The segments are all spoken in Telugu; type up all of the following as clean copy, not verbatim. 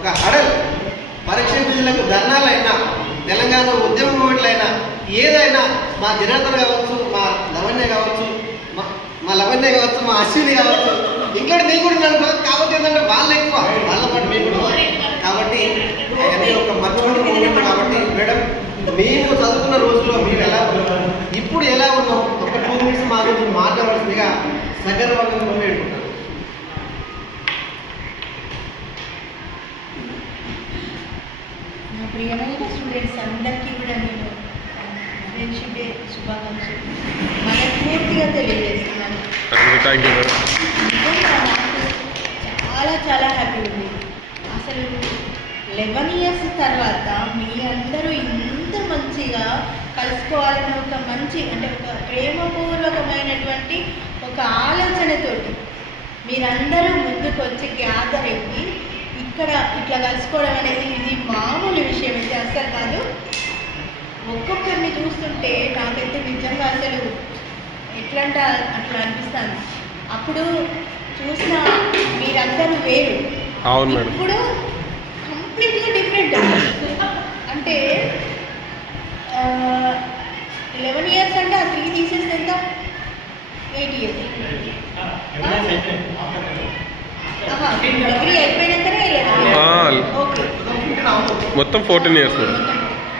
ఒక హడల్ పరీక్ష ఫీజులకు ధర్నాలైనా తెలంగాణ ఉద్యమ మూమెంట్లైనా ఏదైనా మా జనార్దన్ కావచ్చు, మా లవణ్య కావచ్చు, మా లవణ్య కావచ్చు, మా అశ్విని కావచ్చు, ఇంకా నేను కూడా నన్ను కాబట్టి ఏంటంటే వాళ్ళు ఎక్కువ వాళ్ళ పాటు మేము కూడా కాబట్టి అవన్నీ ఒక మర్చిపోయిన మూమెంట్. కాబట్టి మేడం మేము చదువుకున్న రోజుల్లో మేము ఎలా ఉన్నాం, ఇప్పుడు ఎలా ఉన్నాం, ఒక 2 minutes మా గురించి మాట్లాడవలసిందిగా సగర్వంగా వేడుకుంటాం. నా ప్రియమైన స్టూడెంట్స్ అందరికీ కూడా నేను ఫ్రెండ్షిప్ డే శుభాకాంక్షలు మనస్ఫూర్తిగా తెలియజేస్తున్నాను. చాలా చాలా హ్యాపీ ఉంది. అసలు 11 years తర్వాత మీ అందరూ ఇంత మంచిగా కలుసుకోవాలని ఒక మంచి అంటే ఒక ప్రేమపూర్వకమైనటువంటి ఒక ఆలోచనతోటి మీరందరూ ముందుకు వచ్చి గ్యాదర్ అయ్యి ఇక్కడ ఇట్లా కలుసుకోవడం అనేది ఇది మామూలు విషయం అయితే అస్సలు కాదు. ఒక్కొక్కరిని చూస్తుంటే నాకైతే నిజంగా అసలు ఎట్లంటే అట్లా అనిపిస్తుంది. అప్పుడు చూసిన మీరందరూ వేరు, ఇప్పుడు కంప్లీట్గా డిఫరెంట్. అంటే 11 years అంటే ఆ 3 తీసేస్తే ఎంత 8 years. డిగ్రీ అయిపోయినాకనే ఓకే మొత్తం 14 years.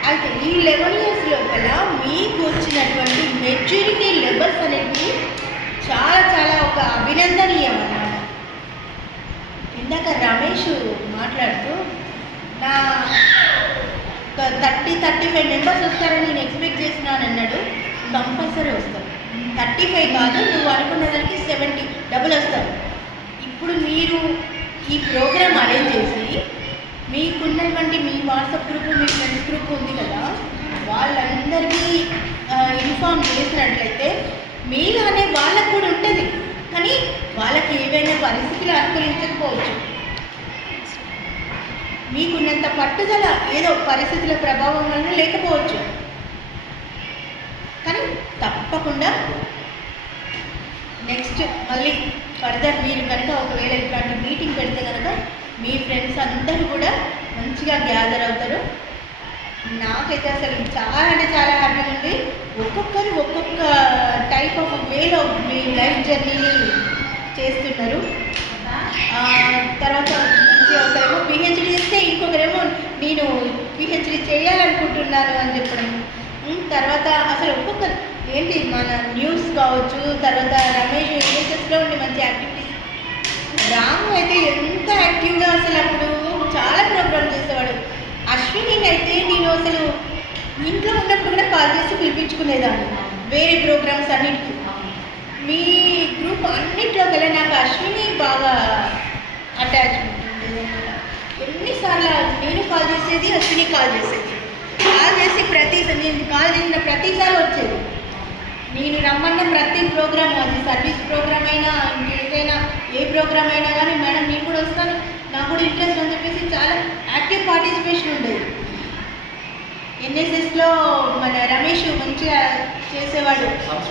అయితే ఈ 11 years లోపల మీకు వచ్చినటువంటి మెచ్యూరిటీ లెవెల్స్ అనేవి చాలా చాలా ఒక అభినందనీయం అన్నమాట. ఇందాక రమేష్ మాట్లాడుతూ నా ఒక 30-35 members వస్తారని నేను ఎక్స్పెక్ట్ చేసినాను అన్నాడు. కంపల్సరీ వస్తారు. 35 కాదు, నువ్వు అనుకున్న దానికి 70 డబుల్ వస్తారు. ఇప్పుడు మీరు ఈ ప్రోగ్రామ్ అరేంజ్ చేసి మీకున్నటువంటి మీ వాట్సాప్ గ్రూప్, మీ ఫ్రెండ్స్ గ్రూప్ ఉంది కదా, వాళ్ళందరికీ ఇన్ఫార్మ్ చేసినట్లయితే మీలానే వాళ్ళకు కూడా ఉంటుంది. కానీ వాళ్ళకి ఏవైనా పరిస్థితులు అనుకూలించకపోవచ్చు. మీకున్నంత పట్టుదల ఏదో పరిస్థితుల ప్రభావం వల్ల లేకపోవచ్చు. కానీ తప్పకుండా నెక్స్ట్ మళ్ళీ ఫర్దర్ మీరు కనుక ఒకవేళ ఇట్లాంటి మీటింగ్ పెడితే కనుక మీ ఫ్రెండ్స్ అందరూ కూడా మంచిగా గ్యాదర్ అవుతారు. నాకైతే అసలు చాలా అంటే చాలా హ్యాపీగా ఉంది. ఒక్కొక్కరు ఒక్కొక్క టైప్ ఆఫ్ వేలో మీ లైఫ్ జర్నీని చేస్తున్నారు. తర్వాత ఒకరేమో పిహెచ్డీ చేస్తే ఇంకొకరేమో నేను పిహెచ్డీ చేయాలనుకుంటున్నాను అని చెప్పడం. తర్వాత అసలు ఒక్కొక్కరు ఏంటి మన న్యూస్ కావచ్చు, తర్వాత రమేష్ యూనివర్సిటీలో ఉండి మంచి యాక్టివిటీస్, రాము అయితే ఎంత యాక్టివ్గా అసలు అప్పుడు చాలా ప్రోగ్రామ్ చేసేవాడు. అశ్విని అయితే నేను అసలు ఇంట్లో ఉన్నప్పుడు కూడా కాల్ చేసి పిలిపించుకునేదాన్ని వేరే ప్రోగ్రామ్స్ అన్నిటికీ. మీ గ్రూప్ అన్నింటిలో కల్లా నాకు అశ్విని బాగా అటాచ్మెంట్ ఉండేది అనమాట. ఎన్నిసార్లు నేను కాల్ చేసేది, అశ్విని కాల్ చేసేది. కాల్ చేసి నేను కాల్ చేసిన ప్రతిసారి వచ్చేది. నేను రమ్మన్న ప్రతి ప్రోగ్రామ్, అది సర్వీస్ ప్రోగ్రామ్ అయినా ఇంకేదైనా ఏ ప్రోగ్రామ్ అయినా కానీ మేడం నేను కూడా వస్తాను, నాకు కూడా ఇంట్రెస్ట్ అని చెప్పేసి చాలా యాక్టివ్ పార్టిసిపేషన్ ఉండేది. ఎన్ఎస్ఎస్లో మన రమేష్ మంచిగా చేసేవాడు.